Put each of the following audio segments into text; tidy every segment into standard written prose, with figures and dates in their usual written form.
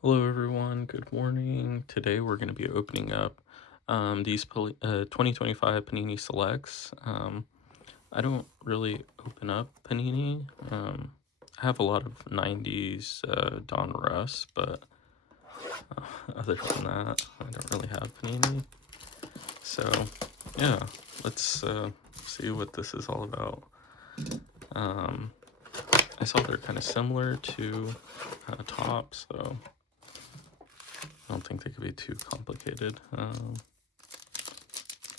Hello, everyone. Good morning. Today we're going to be opening up these 2025 Panini Selects. I don't really open up Panini. I have a lot of 90s Don Russ, but other than that, I don't really have Panini. So, yeah, let's see what this is all about. I saw they're kind of similar to Top, so I don't think they could be too complicated.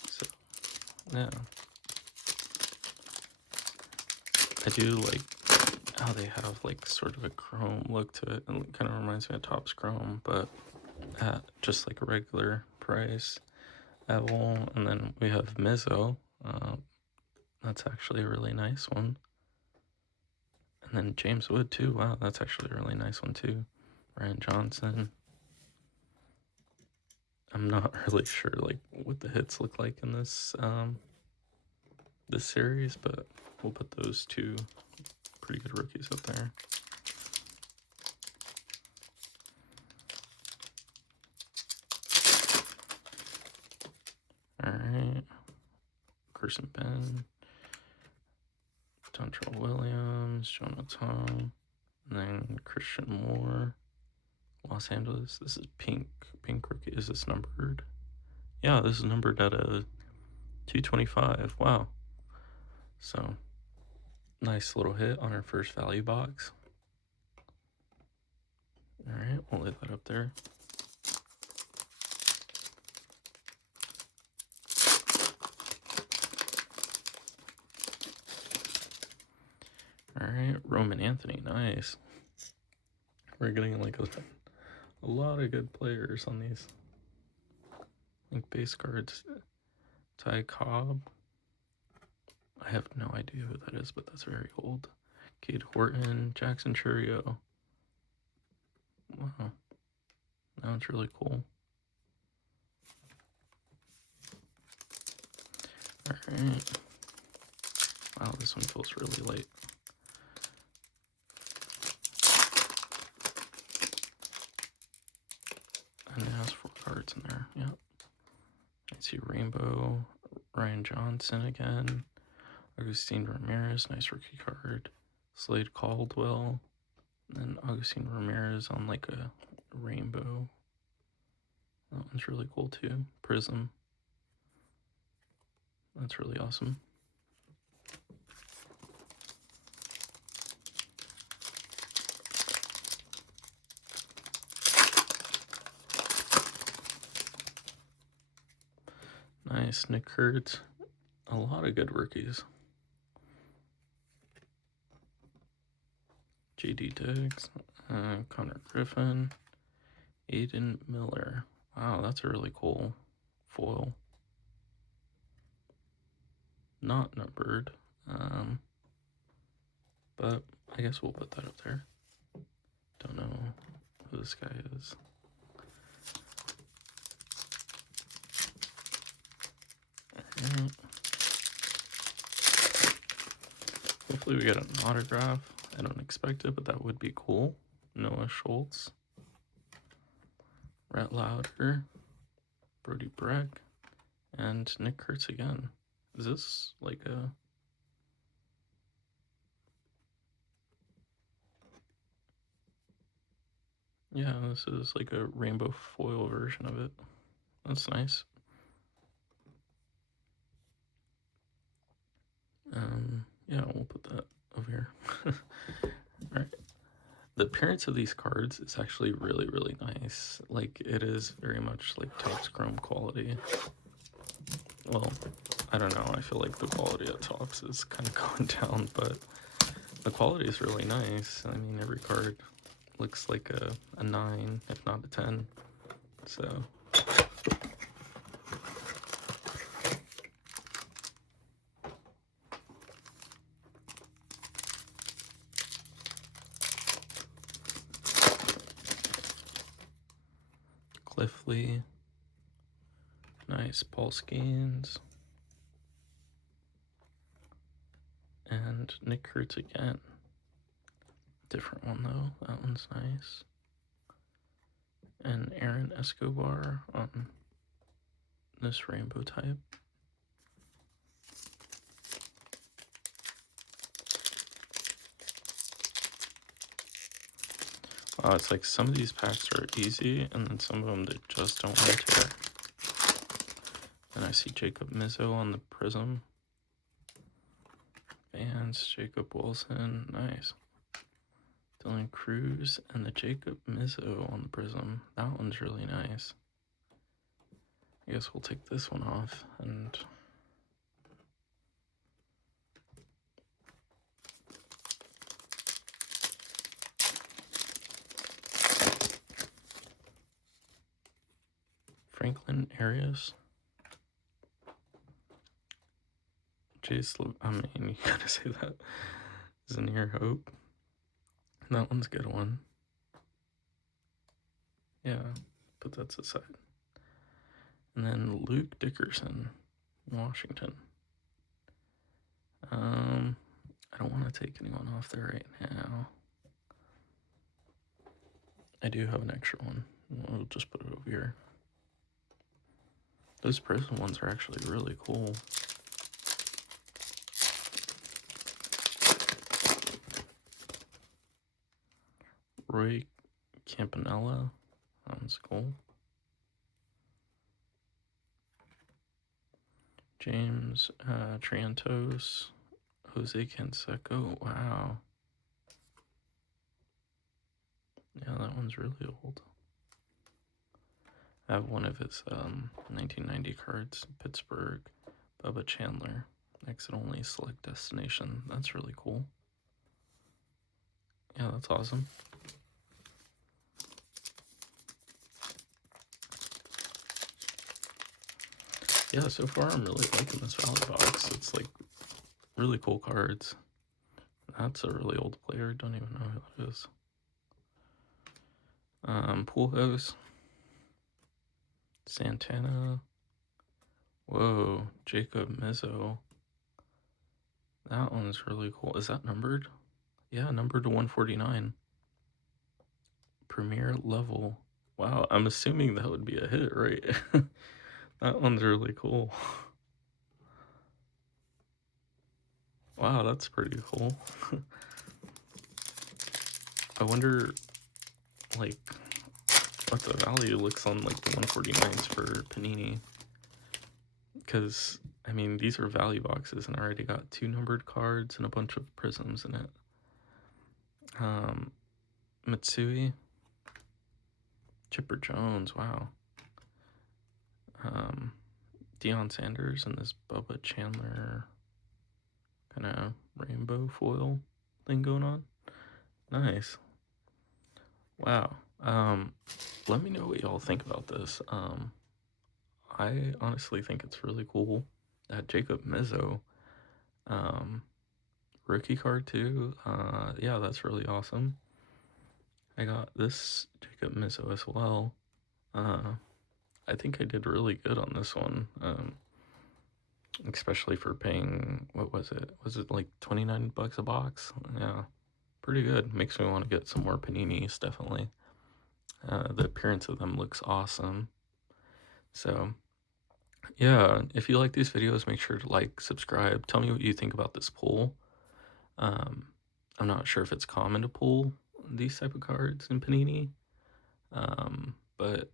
So yeah, I do like how they have like sort of a chrome look to it, and it kind of reminds me of Topps Chrome, but at just like a regular price. Evel, and then we have Mizzo. That's actually a really nice one. And then James Wood too. Wow, that's actually a really nice one too. Ryan Johnson. I'm not really sure like what the hits look like in this series, but we'll put those two pretty good rookies up there. All right, Carson Ben, Dontrell Williams, Jonathan, and then Christian Moore, Los Angeles. This is pink rookie. Is this numbered? Yeah, this is numbered at a 225. Wow. So nice little hit on our first value box. All right, we'll lay that up there. All right, Roman Anthony, nice. We're getting like a lot of good players on these. Like base cards, Ty Cobb. I have no idea who that is, but that's very old. Cade Horton, Jackson Churio. Wow, that one's really cool. All right. Wow, this one feels really light. And it has 4 cards in there. Yep. I see Rainbow, Ryan Johnson again, Agustin Ramirez, nice rookie card, Slade Caldwell, and then Agustin Ramirez on like a rainbow. That one's really cool too. Prism. That's really awesome. Nice. Nick Kurtz. A lot of good rookies. JD Diggs, Connor Griffin, Aiden Miller. Wow, that's a really cool foil. Not numbered, but I guess we'll put that up there. Don't know who this guy is. Alright. Hopefully we get an autograph. I don't expect it, but that would be cool. Noah Schultz, Rhett Lauder, Brody Breck, and Nick Kurtz again. Is this like a... Yeah, this is like a rainbow foil version of it. That's nice. Yeah, we'll put that over here. Alright. The appearance of these cards is actually really, really nice. Like, it is very much like Topps Chrome quality. Well, I don't know. I feel like the quality of Topps is kind of going down, but the quality is really nice. I mean, every card looks like a 9, if not a 10. So... Cliff Lee. Nice. Paul Skeens. And Nick Kurtz again. Different one though. That one's nice. and Aaron Escobar on this rainbow type. Wow, it's like some of these packs are easy, and then some of them that just don't want to. And I see Jacob Mizzo on the Prism. Vance, Jacob Wilson, nice. Dylan Cruz and the Jacob Mizzo on the Prism. That one's really nice. I guess we'll take this one off and Franklin Arias. I mean, you gotta say that. Zanir Hope. That one's a good one. Yeah, put that to the side. And then Luke Dickerson, Washington. I don't want to take anyone off there right now. I do have an extra one. We'll just put it over here. Those Prism ones are actually really cool. Roy Campanella, that's cool. James Triantos, Jose Canseco, wow. Yeah, that one's really old. I have one of his 1990 cards, Pittsburgh, Bubba Chandler, exit only, select destination. That's really cool. Yeah, that's awesome. Yeah, so far I'm really liking this Valley box. It's like really cool cards. That's a really old player. Don't even know who that is. Pool House. Santana. Whoa, Jacob Mizzo. That one's really cool. Is that numbered? Yeah, numbered to 149. Premier level. Wow, I'm assuming that would be a hit, right? That one's really cool. Wow, that's pretty cool. I wonder, like, what the value looks on, like, the 149s for Panini. Because, I mean, these are value boxes, and I already got 2 numbered cards and a bunch of prisms in it. Mitsui. Chipper Jones, wow. Deion Sanders and this Bubba Chandler kind of rainbow foil thing going on. Nice. Wow. Let me know what y'all think about this. I honestly think it's really cool. That Jacob Mizzo rookie card too. Yeah, that's really awesome. I got this Jacob Mizzo as well. I think I did really good on this one. Especially for paying, what was it? Was it like 29 bucks a box? Yeah, pretty good. Makes me want to get some more Paninis, definitely. The appearance of them looks awesome. So, yeah, if you like these videos, make sure to like, subscribe. Tell me what you think about this pull. I'm not sure if it's common to pull these type of cards in Panini. But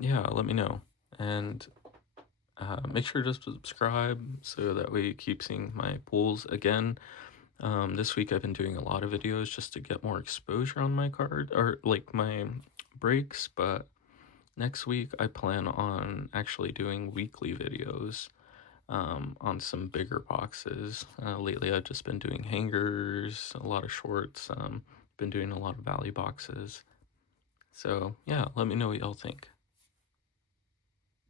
yeah, let me know. And make sure to subscribe so that way you keep seeing my pulls again. This week I've been doing a lot of videos just to get more exposure on my card, or like my breaks, but next week I plan on actually doing weekly videos on some bigger boxes. Lately I've just been doing hangers, a lot of shorts, been doing a lot of value boxes. So yeah, let me know what y'all think.